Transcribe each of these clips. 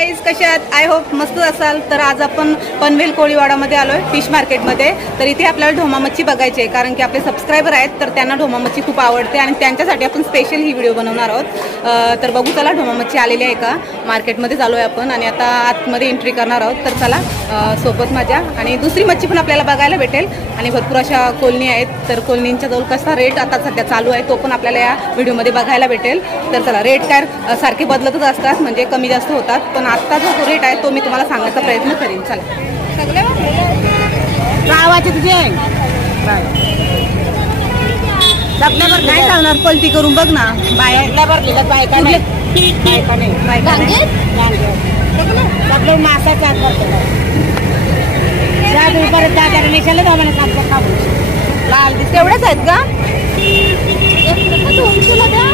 Guys, कशा आहात? I hope मस्त असाल. तर आज आपण पनवेल कोळीवाडामध्ये आलोय, फिश मार्केटमध्ये. तर इथे आपल्याला ढोमा मच्छी बघायची आहे, कारण की आपले सबस्क्रायबर आहेत, तर त्यांना ढोमा मच्छी खूप आवडते आणि त्यांच्यासाठी आपण स्पेशल ही व्हिडिओ बनवणार आहोत. तर बघू चला, ढोमा मच्छी आलेली आहे का. मार्केटमध्ये आलोय आपण आणि आता आतमध्ये एंट्री करणार आहोत. तर चला सोबत माझ्या. आणि दुसरी मच्छी पण आपल्याला बघायला भेटेल आणि भरपूर अशा कोलनी आहेत. तर कोलनींच्या जवळ कसा रेट आता सध्या चालू आहे तो पण आपल्याला या व्हिडिओमध्ये बघायला भेटेल. तर चला, रेट काय सारखे बदलतच असतात, म्हणजे कमी जास्त होतात, पण आत्ता जो रेट आहे तो मी तुम्हाला सांगण्याचा प्रयत्न करेन. चला, सगळे गावाचे तुझे आपल्यावर काय चालणार, पलटी करून बघ ना. बाया भरलेल्या बायका नाही, बायका नाही, बायका आपलं मासाचा परत दादा निशाला जाऊ मला काम खाऊ. लाल दिस तेवढेच आहेत का? 200ला द्या,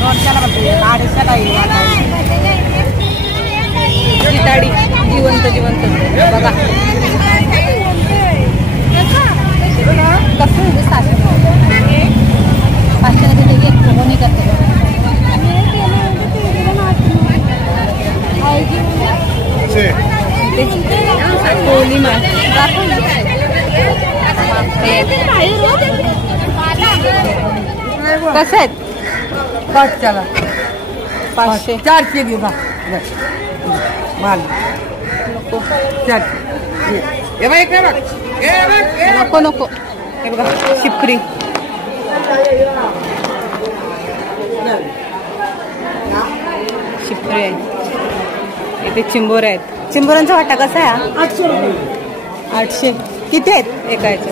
200ला बघतो, 250ला जिताडी जिवंत जिवंत बघा कसं 500 कोणी करते. कोली कसं आहेत? 500 400 घेऊ ना माल नको नको. हे बघा शिपरी, शिपरी आहेत इथे. चिंबोर आहेत. चिंबोरांचा वाटा कसा आहे? 800 रुपये. 800 किती आहेत एका याचे?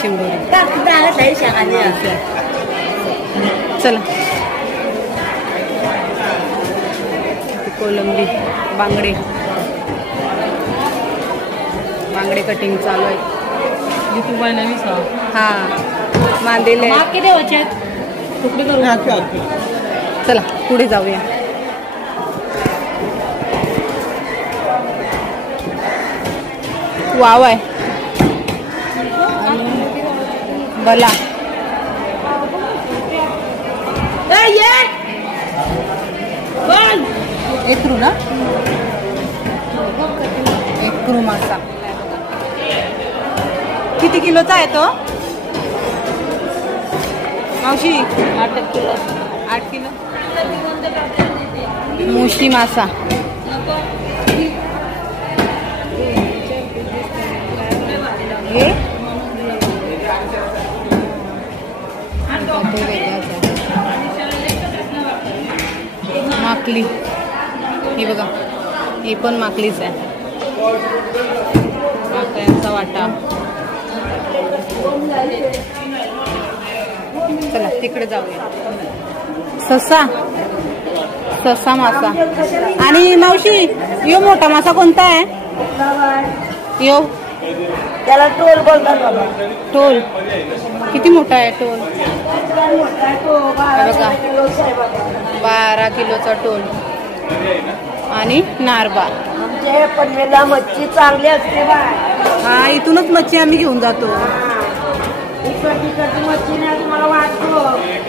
चिंबोरी चला. कोलंबी, बांगडे, बांगडे कटिंग चालू आहे. हा मांदेले. चला पुढे जाऊया. वाव आहे बला. एकरू ना, एकरू मासा. किती किलोचा आहे तो मावशी? 8 किलो. 8 किलो. मुशी मासा. हे माकली, ही बघा, ही पण माकलीच आहे. माकड्यांचा वाटा. चला तिकडे जाऊया. ससा, ससा मासा. आणि मावशी यो मोठा मासा कोणता आहे? यो त्याला टोल बोलतात. टोल किती मोठा आहे? टोल बघा, 12 किलोचा टोल. आणि नारबा. आमच्या पनवेलला मच्छी चांगली असते. हा, इथूनच मच्छी आम्ही घेऊन जातो. मच्छी नाही तुम्हाला वाटतो.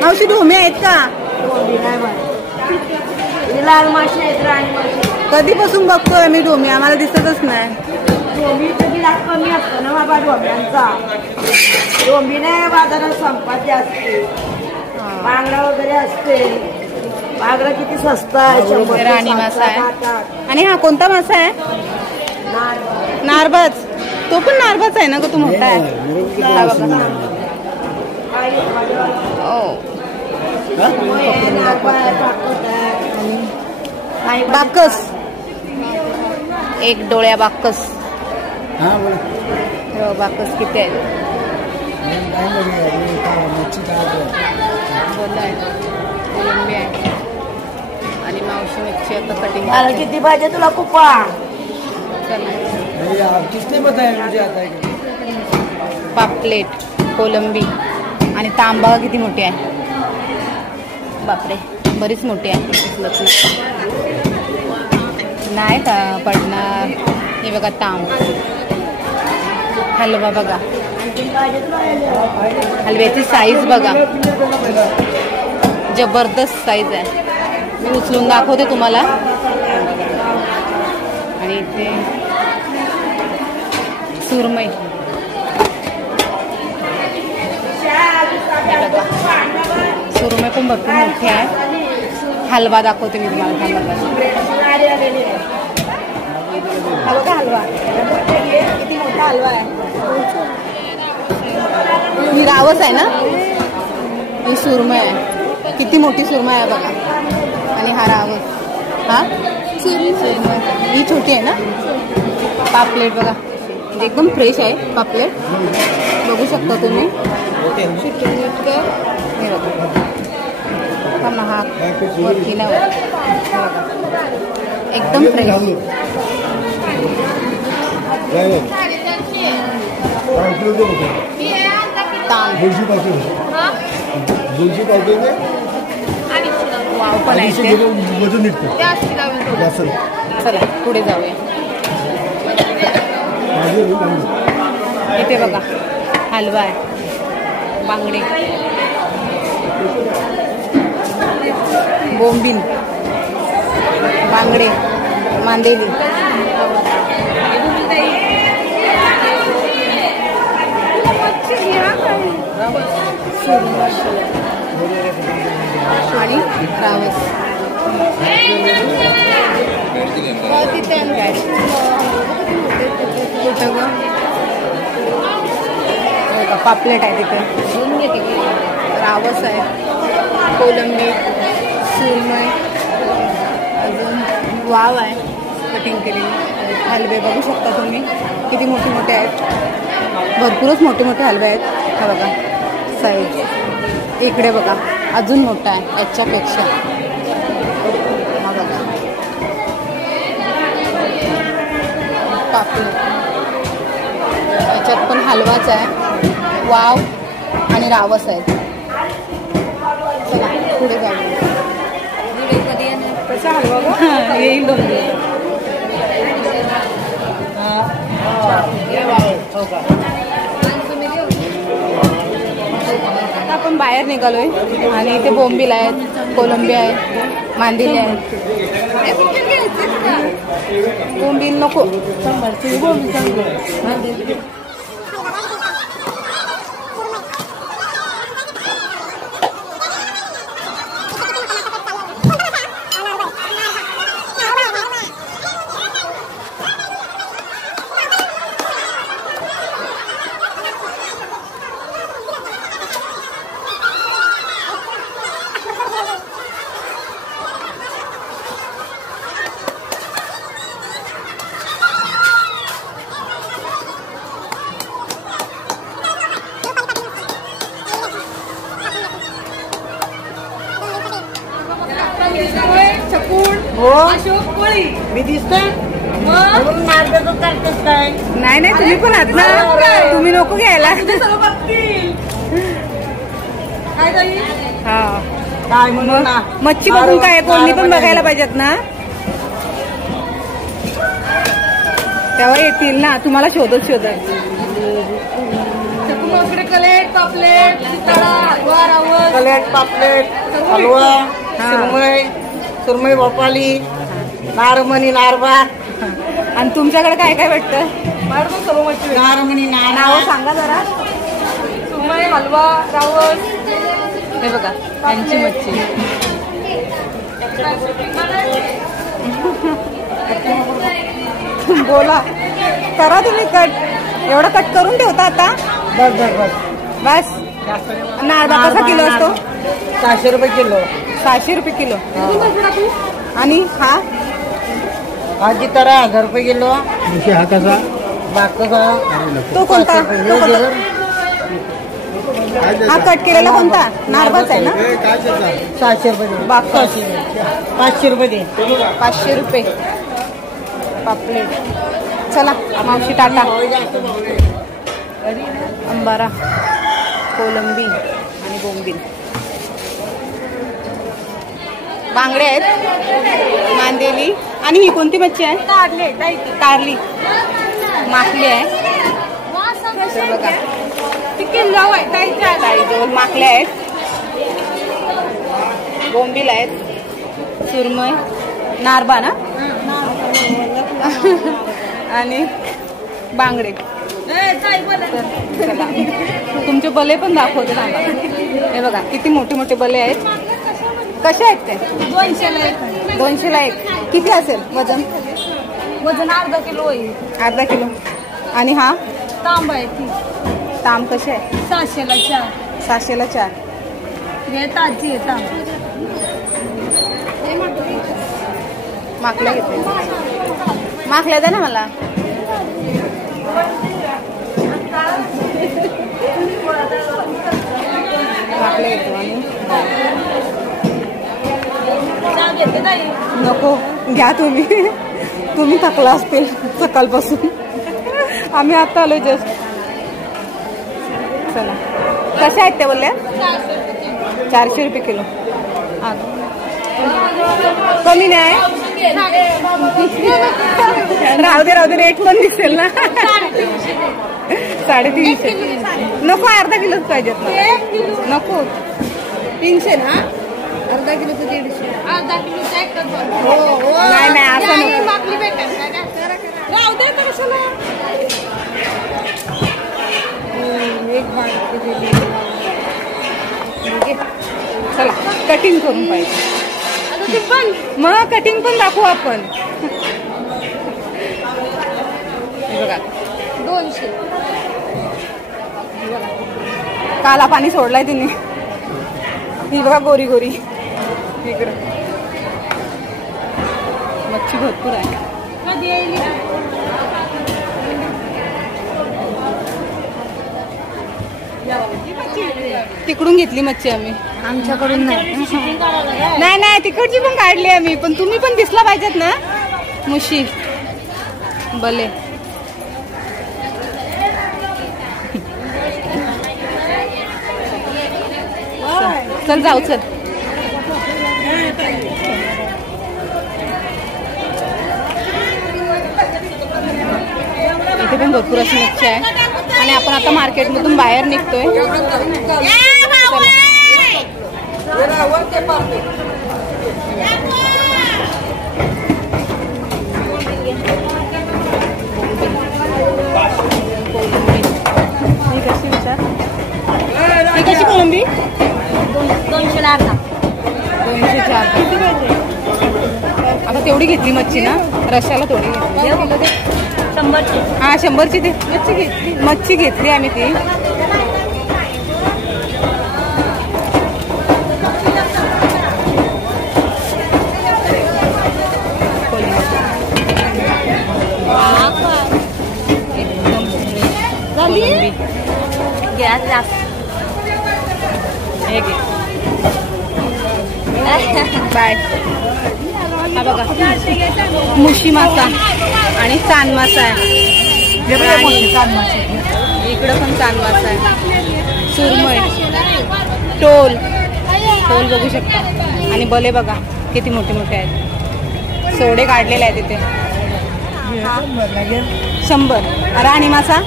मावशी ढोमे आहेत का? लाल माशी आहेत, राणी माशी. कधीपासून बघतोय मी ढोमे, आम्हाला दिसतच नाही. ढोमी कधी कमी असतं ना बाबा ढोम्यांचा. ढोमी नाही बाजारात संपाती असते. बांगडा वगैरे असते. बांगडा किती स्वस्त आहे. राणी मासा आहे. आणि हा कोणता मासा आहे? नारबाच. तो पण नारबाच आहे ना ग? तो मोठा आहे. बाकस, एक डोळ्या बाकस. बाकस किती आहे? कोलंबी आहे. आणि मावशी मच्छी आता कटिंग. किती पाहिजे तुला कुपा? पापलेट, कोलंबी आणि तांबा किती मोठी आहे. बापरे, बरीच मोठी आहे. नाही का पडणार. हे बघा तांब, हलवा बघा. हलव्याची साईज बघा, जबरदस्त साईज आहे. मी उचलून दाखवते तुम्हाला. आणि इथे सुरमई, सुरमई पण भरपूर मोठी आहे. हलवा दाखवते मी तुम्हाला. हा बघा हलवा, किती मोठा हलवा आहे. ही रावस आहे ना, ही सुरमई आहे. किती मोठी सुरमई आहे बघा. आणि हा रावस, हा सुरमई, ही छोटी आहे ना. पापलेट बघा, एकदम फ्रेश आहे पापलेट, बघू शकता तुम्ही. हे बघा, हा वरती नाही बघा, एकदम फ्रेश. वाव पण आहे. चला पुढे जाऊया. इथे बघा हलवा आहे, बांगडे, बोंबील, बांगडे, मांदेली. आणि रावस. पापलेट आहे तिथे, रावस आहे, कोलंबी, सुरमई, अजून वाव आहे कटिंग केलेली. हलवे बघू शकता तुम्ही, किती मोठे मोठे आहेत. भरपूरच मोठे मोठे हलवे आहेत. हा बघा साईज. इकडे बघा अजून मोठा आहे याच्यापेक्षा. हा बघा पापलेट, याच्यात पण हलवाच आहे, वाव आणि रावस आहे. चला पुढे जाऊया. कसा हलवा येईल दोन दिवस. आपण बाहेर निघालोय आणि इथे बोंबील आहेत, कोलंबी आहे, मांदेली आहेत. बोंबील नको, मी दिसतोय काय? नाही नाही, तुम्ही पण आहात ना, तुम्ही नको घ्यायला. हा काय म्हणून ना, मच्छी बघून काय, कोणी पण बघायला पाहिजेत ना, तेव्हा येतील ना. तुम्हाला शोधत शोधत. कलेट, पापलेट, हलवा, रावस, कलेट, पापलेट, हलवा, सुरमई, सुरमई भोपाली, नारमणी, नारबार. आणि तुमच्याकडे काय काय भेटतं? सर्व मच्छी. नारमणी, नाव सांगा जरा. सुरमई, हलवा, रावस. हे बघा त्यांची मच्छी. बोला, करा तुम्ही कट. एवढं कट करून ठेवता आता? बस बस बस बस. नारदा कसा किलो असतो? 600 रुपये किलो. 600 रुपये किलो. आणि हा भाजी तर 1000 रुपये किलो. हा कसा? बाकसा. तो कोणता? हा कट केलेला कोणता? नारदाच आहे ना? 600 रुपये. बाकसा 500 रुपये दे. 500 रुपये पापलेट. चला मावशी टाटा. अंबारा, कोलंबी आणि बोंबील. बांगडे आहेत, मांदेली. आणि ही कोणती मच्छी आहे? कारली. माकली आहे. बघा ताईजवळ माकले आहेत, बोंबील आहेत, सुरमई, नारबा ना आणि बांगडे. चला तुमचे बले पण दाखवते थांबा. हे बघा किती मोठे मोठे बले आहेत. कसे आहेत ते? 200ला एक. किती असेल वजन? अर्धा किलो होईल. अर्धा किलो. आणि हा तांब आहे ती. ताम कसे आहे? 700ला 4. 700ला 4. हे ताजी आहे तांब. माकल्या घेते. माकल्या द्या ना मला. माकल्या घेतो. आणि नको घ्या तुम्ही. तुम्ही थकला असतील सकाळपासून. आम्ही आता आलो जस्ट. चला कशा आहेत त्या बोलल्या? 400 रुपये किलो. कमी नाही. राहू दे रेट पण दिसेल ना. 350. नको अर्धा किलोच पाहिजेत. नको 300 ना. अर्धा किलो तर 150. अर्धा किलो नाही असं नको. राहू दे कशाला. चला कटिंग करून पाहिजे. मग कटिंग पण दाखवू आपण. बघा 200. काला पाणी सोडलाय तिने. ही बघा गोरी गोरी. इकडं मच्छी भरपूर आहे. कधी येईल? तिकडून घेतली मच्छी आम्ही. आमच्याकडून नाही. नाही तिकडची पण काढली आम्ही. पण तुम्ही पण दिसला पाहिजेत ना. मुशी बले. चल जाऊ चल. इथे पण भरपूर अशी मच्छी आहे. आणि आपण आता मार्केटमधून बाहेर निघतोय. ही कशी कोळंबी? 200ला अर्धा. 200ची अर्धा. आता तेवढी घेतली मच्छी ना. रश्याला थोडी घेतली. 100ची. हा 100ची ते मच्छी घेतली आम्ही ती. गॅस जास्त. बाय. हा बघा मुशी मासा आणि चांद मासा आहे. इकडं पण चांद मासा आहे. सुरमई, टोल बघू शकता. आणि बले बघा किती मोठे मोठे आहेत. सोडे काढलेले आहेत तिथे. 100. राणी मासा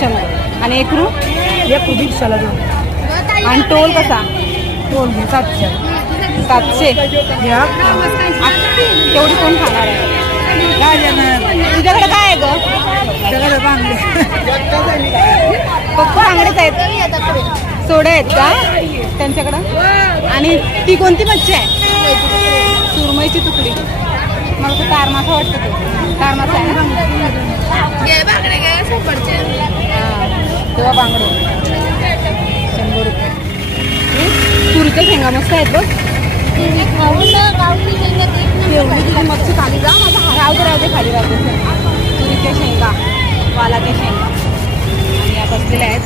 100. आणि एकरू 150ला 2. आणि टोल कसा? टोल 700. 700. तेवढी कोण खाणार आहे? तुझ्याकडे काय आहे ग? बांगडे. फक्त बांगडेच आहेत. सोडे आहेत का त्यांच्याकडं? आणि ती कोणती मच्छी आहे? सुरमईची तुकडी. मला तो तार मासा वाटतं. तो तार मासा आहे ना. तेव्हा बांगडे 100 रुपये. तुरीच्या शेंगा मस्त आहेत बघ. एवढी मच्छी खाली जा. माझा राहू दे खाली राहते. तुरीच्या शेंगा, वालाच्या शेंगा. आणि या बसलेल्या आहेत.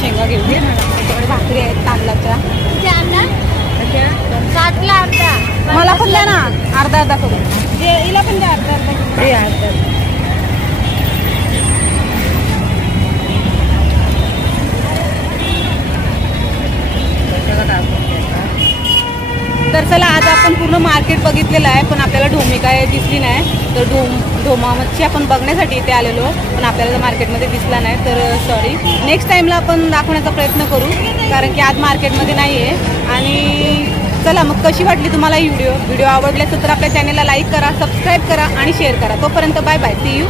शेंगा घेऊन त्याच्याकडे भाकरी आहेत तांदळाच्या. 7ला अर्धा. मला पण द्या ना अर्धा करून. हिला पण द्या अर्धा करून. तर तर चला आज आपण पूर्ण मार्केट बघितलेलं आहे, पण आपल्याला ढोमी काय दिसली नाही. तर ढोमा मच्छी आपण बघण्यासाठी इथे आलेलो, पण आपल्याला मार्केटमध्ये दिसला नाही. तर सॉरी, नेक्स्ट टाईमला आपण दाखवण्याचा प्रयत्न करू, कारण की आज मार्केटमध्ये नाही आहे. आणि चला मग कशी वाटली तुम्हाला ही व्हिडिओ आवडली असेल तर आपल्या चॅनलला लाईक करा, सबस्क्राईब करा आणि शेअर करा. तोपर्यंत बाय बाय, सी यू.